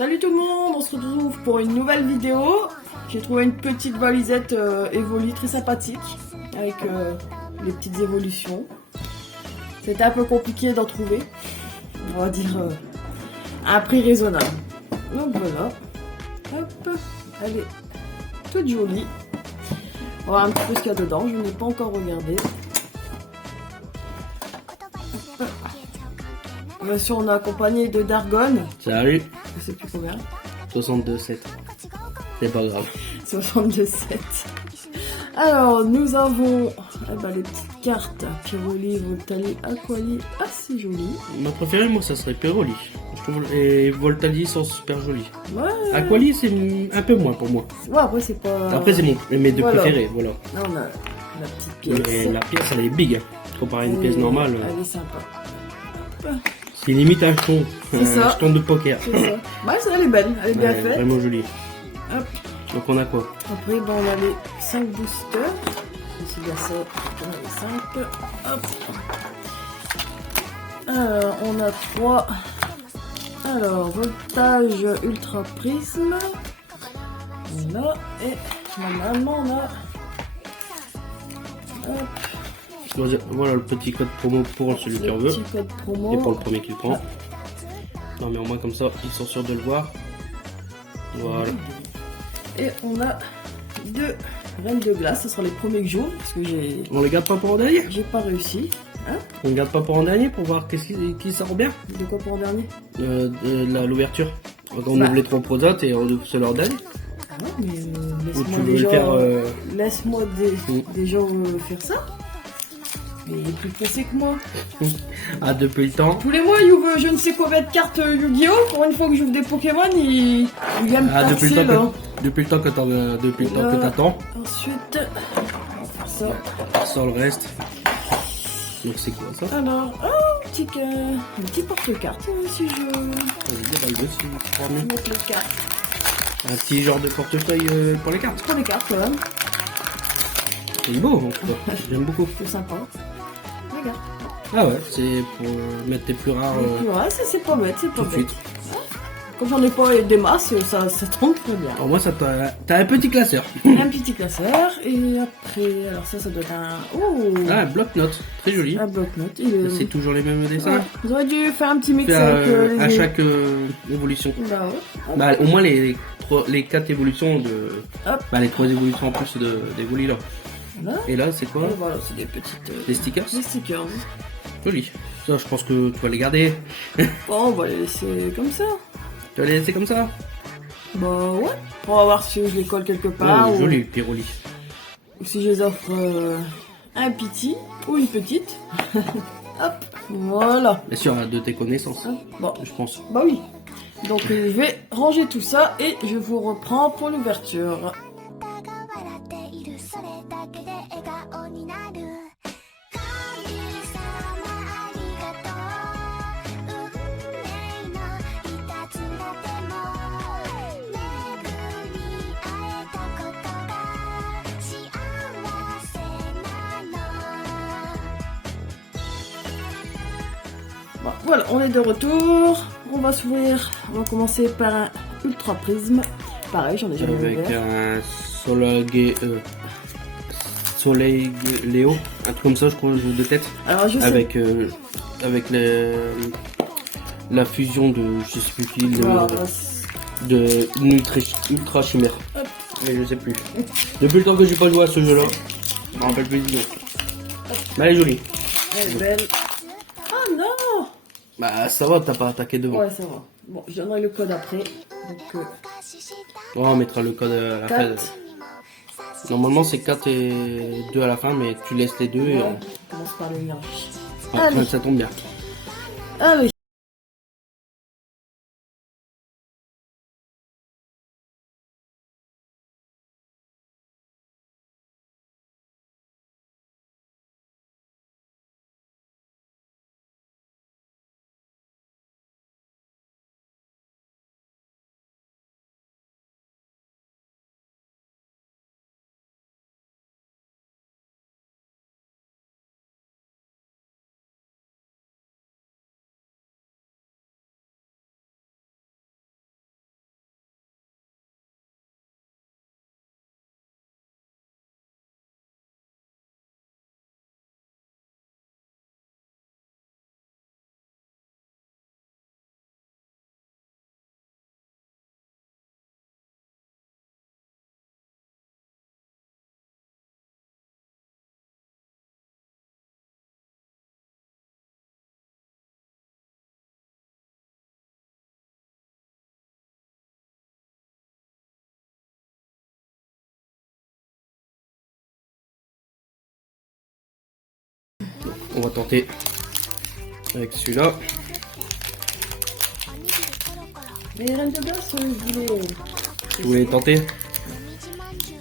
Salut tout le monde, on se retrouve pour une nouvelle vidéo. J'ai trouvé une petite valisette Evoli très sympathique avec les petites évolutions. C'était un peu compliqué d'en trouver, on va dire à un prix raisonnable. Donc voilà, hop, elle est toute jolie. On va voir un petit peu ce qu'il y a dedans, je n'ai pas encore regardé. Bien sûr, on est accompagné de Dargon. Salut. Je sais plus combien. 62,7. C'est pas grave. 62,7. Alors, nous avons les petites cartes. Piroli, Voltali, Aquali. Ah, c'est joli. Ma préférée, moi, ça serait Piroli. Je trouve, et Voltali sont super jolis. Ouais. Aquali, c'est un peu moins pour moi. Ouais, après, c'est pas. Après, c'est mes deux préférés, voilà. Là, on a la petite pièce. Mais la pièce, elle est big. Hein. Comparé à une pièce normale. Elle est sympa. C'est limite un jeton. C'est ça. Un jeton de poker. C'est ça. Ouais, elle est belle. Elle est bien faite. Vraiment jolie. Hop. Donc, on a quoi? Après, on a les 5 boosters. C'est bien ça. On a les 5. Hop. Alors, on a 3. Alors, voltage ultra prisme. Voilà. Et normalement, on a. Hop. Voilà le petit code promo pour celui qui en veut. Petit code promo. Et pour le premier qui le prend. Non, mais au moins, comme ça, ils sont sûrs de le voir. Voilà. Et on a 2 reines de glace. Ce sera les premiers que j'ouvre. Parce que j'ai. On les garde pas pour en dernier? J'ai pas réussi. Hein? On ne garde pas pour en dernier pour voir qui sort bien? De quoi pour en dernier? L'ouverture. On ouvre les 3 prosates et on ouvre ceux leur dernier. Ah non, mais Ou laisse-moi tu veux déjà, faire, laisse-moi déjà faire ça. Mais il est plus pressé que moi. Ah, depuis le temps. Tous les mois, il ouvre je ne sais combien de cartes Yu-Gi-Oh! Pour une fois que j'ouvre des Pokémon, il vient me Ah, depuis taxer, là. le temps que t'attends. Ensuite, on va faire ça. Sans le reste. Donc c'est quoi ça? Alors, un petit porte-carte si je mettre les cartes. Un petit genre de portefeuille pour les cartes. Pour les cartes, quand même. C'est beau, en tout cas. J'aime beaucoup. C'est sympa. Regarde. Ah ouais, c'est pour mettre tes plus rares Ouais, c'est pas bête, c'est pas tout de bête. suite. Comme j'en ai pas des masses, ça tombe très bien. Alors moi, ça t'as un petit classeur. Un petit classeur, et après, alors ça doit être un. Oh! Ah, un bloc-notes, très joli. Un bloc-notes. C'est toujours les mêmes dessins. Ouais. Vous auriez dû faire un petit mix Faire, avec à chaque évolution. Bah ouais. Bah, au moins les 4 évolutions de. Hop. Bah, les 3 évolutions en plus d'Evoli là. Voilà. Et là, c'est quoi? Et voilà, c'est des petites. Des stickers. Des stickers. Joli. Ça, je pense que tu vas les garder. Bon, on va les laisser comme ça. Tu vas les laisser comme ça? Bah ouais. On va voir si je les colle quelque part. Ouais, joli, Piroli. Ou si je les offre un petit ou une petite. Hop. Voilà. Bien sûr, de tes connaissances. Bon. Je pense. Bah oui. Donc je vais ranger tout ça et je vous reprends pour l'ouverture. Bon, voilà, on est de retour. On va s'ouvrir. On va commencer par un ultra prisme. Pareil, j'en ai jamais Avec ouvert. un Soleil Léo, un truc comme ça, je crois, un jeu de tête. Alors, je sais. Avec la fusion de je sais plus qui, de Ultra Chimère. Hop. Mais je sais plus. Depuis le temps que j'ai pas joué à ce jeu-là, je me rappelle plus du nom. Mais elle est jolie. Elle est belle. Ah non! Bah ça va, t'as pas attaqué devant. Ouais, ça va. Bon, je donnerai le code après. Donc, Oh, on mettra le code à la fin. 4. Normalement c'est 4 et 2 à la fin, mais tu laisses les deux et On commence par le mélange. Allez. Ça tombe bien. Allez. On va tenter avec celui-là. Les reines de glace, Vous voulez tenter?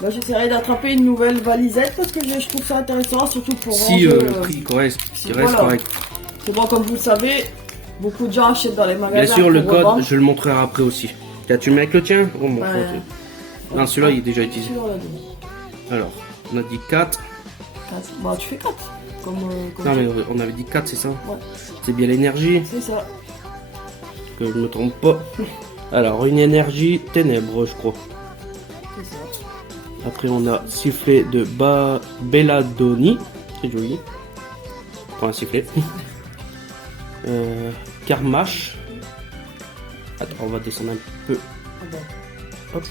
Bah, j'essaierai d'attraper une nouvelle valisette parce que je trouve ça intéressant, surtout pour Si ranger, le prix correct, qui reste voilà. correct. C'est bon, comme vous le savez, beaucoup de gens achètent dans les magasins. Bien sûr, le pour code, revendre. je le montrerai après aussi. Tiens, tu le mets avec le tien? Oh mon Ouais. Dieu. Non, celui-là, il est déjà utilisé. Celui-là, on l'a dit. Alors, on a dit 4. Bah, tu fais 4. Comme Non, mais on avait dit 4, c'est ça? Ouais. C'est bien l'énergie, C'est ça. que je me trompe pas. Alors, une énergie ténèbres, je crois. C'est ça. Après, on a sifflet de Belladoni. C'est joli. Pour un sifflet. Karmash. Attends, on va descendre un peu. Ah bon. Hop.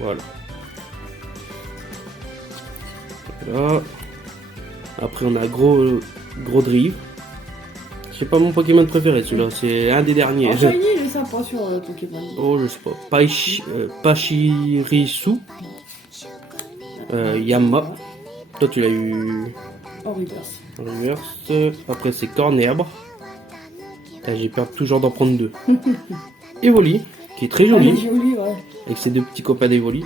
Voilà. Voilà. Après, on a gros drive. C'est pas mon Pokémon préféré, celui-là. C'est un des derniers. Oh, Shiny, il est sympa sur Pokémon. Oh, je sais pas. Pachirisu. Yamma. Toi, tu l'as eu En reverse. en reverse. Après, c'est Cornerbre. J'ai peur toujours d'en prendre 2. Evoli, qui est très Elle est joli. jolie, ouais. Avec ses 2 petits copains d'Evoli.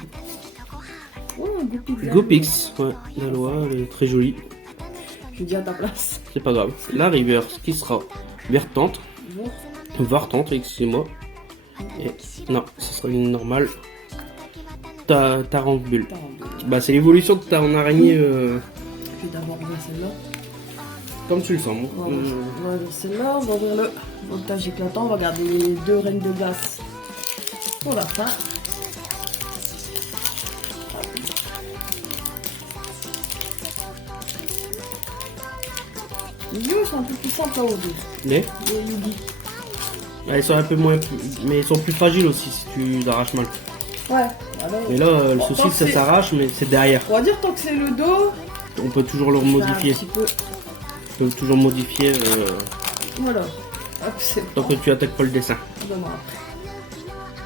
Oh, Goopix. Gopix, ouais, la loi, elle est très jolie. Je dis à ta place. C'est pas grave. La reverse qui sera vertante. Bon. Vartante, excusez-moi. Et non, ce sera une normale. Tarambule. Bah, c'est l'évolution de ta en araignée. Je vais d'abord ouvrir celle-là. Comme tu le sens, moi. On va ouvrir celle-là, on va ouvrir le voltage éclatant, on va garder les 2 reines de glace pour la fin. Les yeux sont un peu plus simples à ouvrir. Les Les Yugi. Elles sont un peu moins. Mais elles sont plus fragiles aussi si tu les arraches mal. Ouais, alors. Et là, le Bon, souci, tant que ça c'est- s'arrache, mais c'est derrière. On va dire tant que c'est le dos, On peut toujours le ça modifier. un petit peu. On peut toujours modifier Voilà. Hop, c'est tant que tu attaques pas le dessin. bon.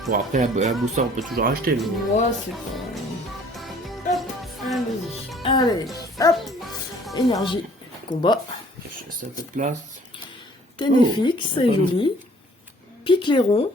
Bon, après, à booster, on peut toujours acheter. Mais... Ouais, c'est pas. Hop, allez-y. Allez, hop. Énergie. Combat. Je laisse un peu de place. Ténéfix, Oh, c'est pas joli. Picléron.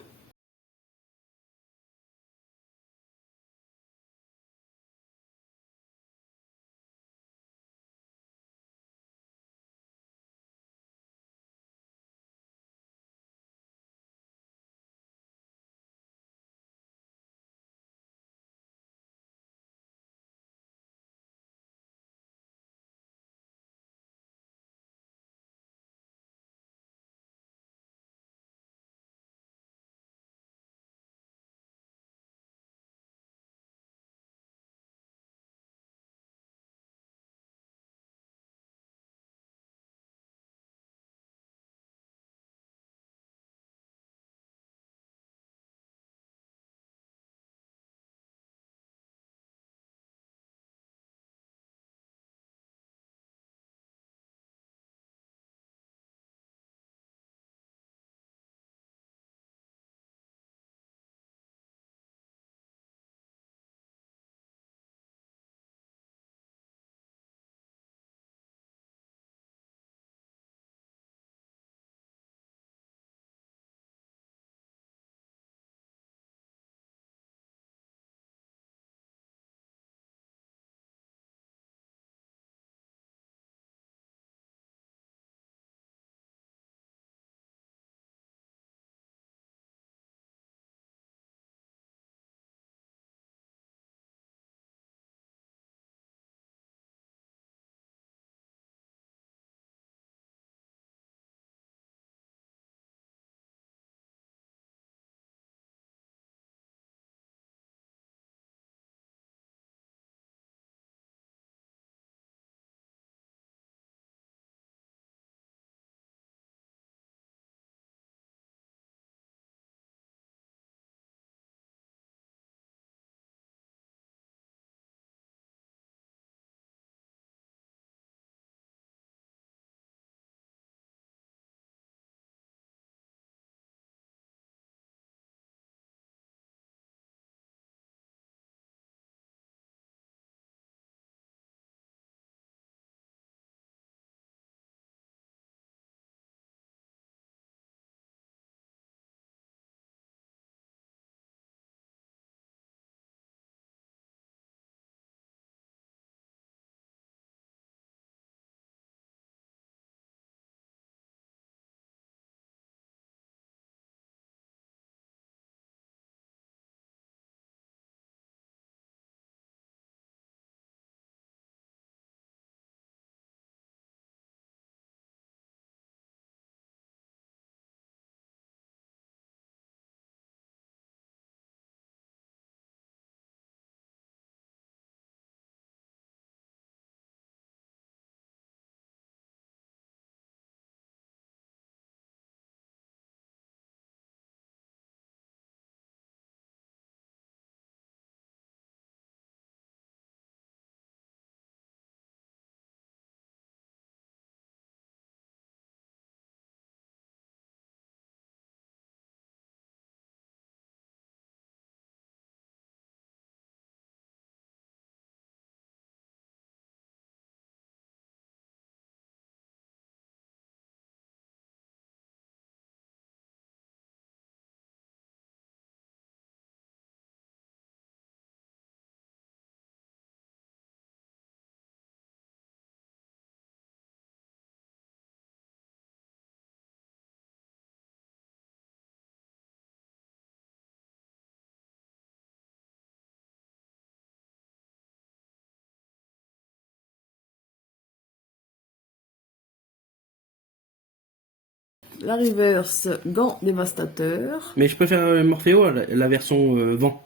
la reverse, gant dévastateur. Mais je préfère Morpheo, la version vent.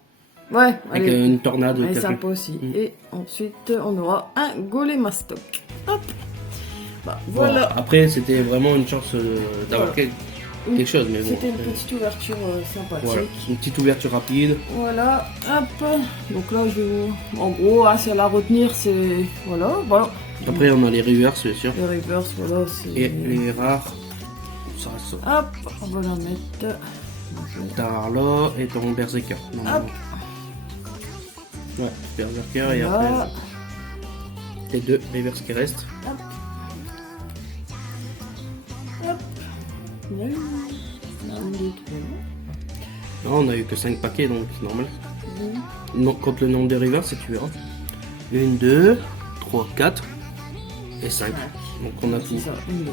Ouais, Avec allez. une tornade. Elle est qui a fait. sympa aussi. Et ensuite, on aura un Golémastoc. Hop. Bah, voilà. Bon, après, c'était vraiment une chance d'avoir Voilà. quelque chose. Mais bon, C'était une petite ouverture sympathique. voilà, une petite ouverture rapide. Voilà, hop. Donc là, je vais vous... En gros, hein, c'est à la retenir, c'est... Voilà, voilà. Après, on a les reverse, bien sûr. Les reverse, voilà, c'est... Et les rares. Ça, Hop, on va la mettre... t'as là et ton Berserker. Hop. Ouais, Berserker et Voilà. après les deux reverse qui restent. Hop. Hop. Il y en a une. Il y en a une, deux, trois. Non, on a eu que 5 paquets donc c'est normal. Mmh. Non, compte le nombre de reverse et tu verras. 1, 2, 3, 4 et 5. Donc on a tout. C'est ça, une, deux.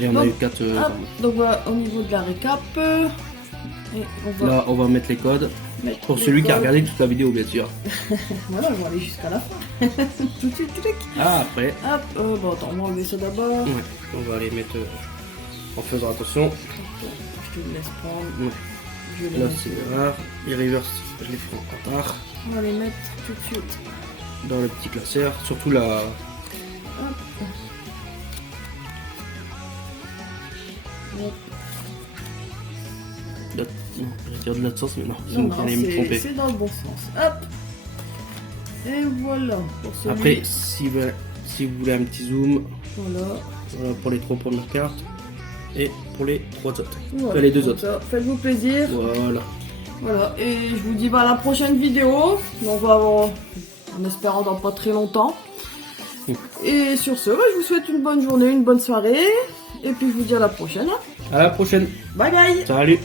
Et on Donc, a eu 4. Hop, donc voilà, au niveau de la récap, et on va Là, on va mettre les codes. mettre Pour les celui qui a codes. regardé toute la vidéo, bien sûr. Voilà, on va aller jusqu'à la fin. Tout de suite, clic. Ah, après, Hop, bon, attends, on va enlever ça d'abord. ouais, on va les mettre en faisant attention. Je te laisse prendre. Ouais. Je vais les Là, mettre. c'est les rares. Les reverse, je les ferai en retard. On va les mettre tout de suite. Dans le petit classeur. Surtout la. Hop. Hop. Non, j'allais dire de l'autre sens, mais non. Non, Sinon, non, j'allais me tromper. c'est dans le bon sens. Hop. Et voilà. Pour celui... Après, si vous voulez un petit zoom, Voilà. voilà, pour les 3 premières cartes. Et pour les 3 autres. Voilà, Enfin, les 2 comme autres. ça. Faites-vous plaisir. Voilà. Voilà. Et je vous dis bah, à la prochaine vidéo. On va avoir, en espérant dans pas très longtemps. Et sur ce, bah, je vous souhaite une bonne journée, une bonne soirée. Et puis je vous dis à la prochaine. À la prochaine. Bye bye. Salut.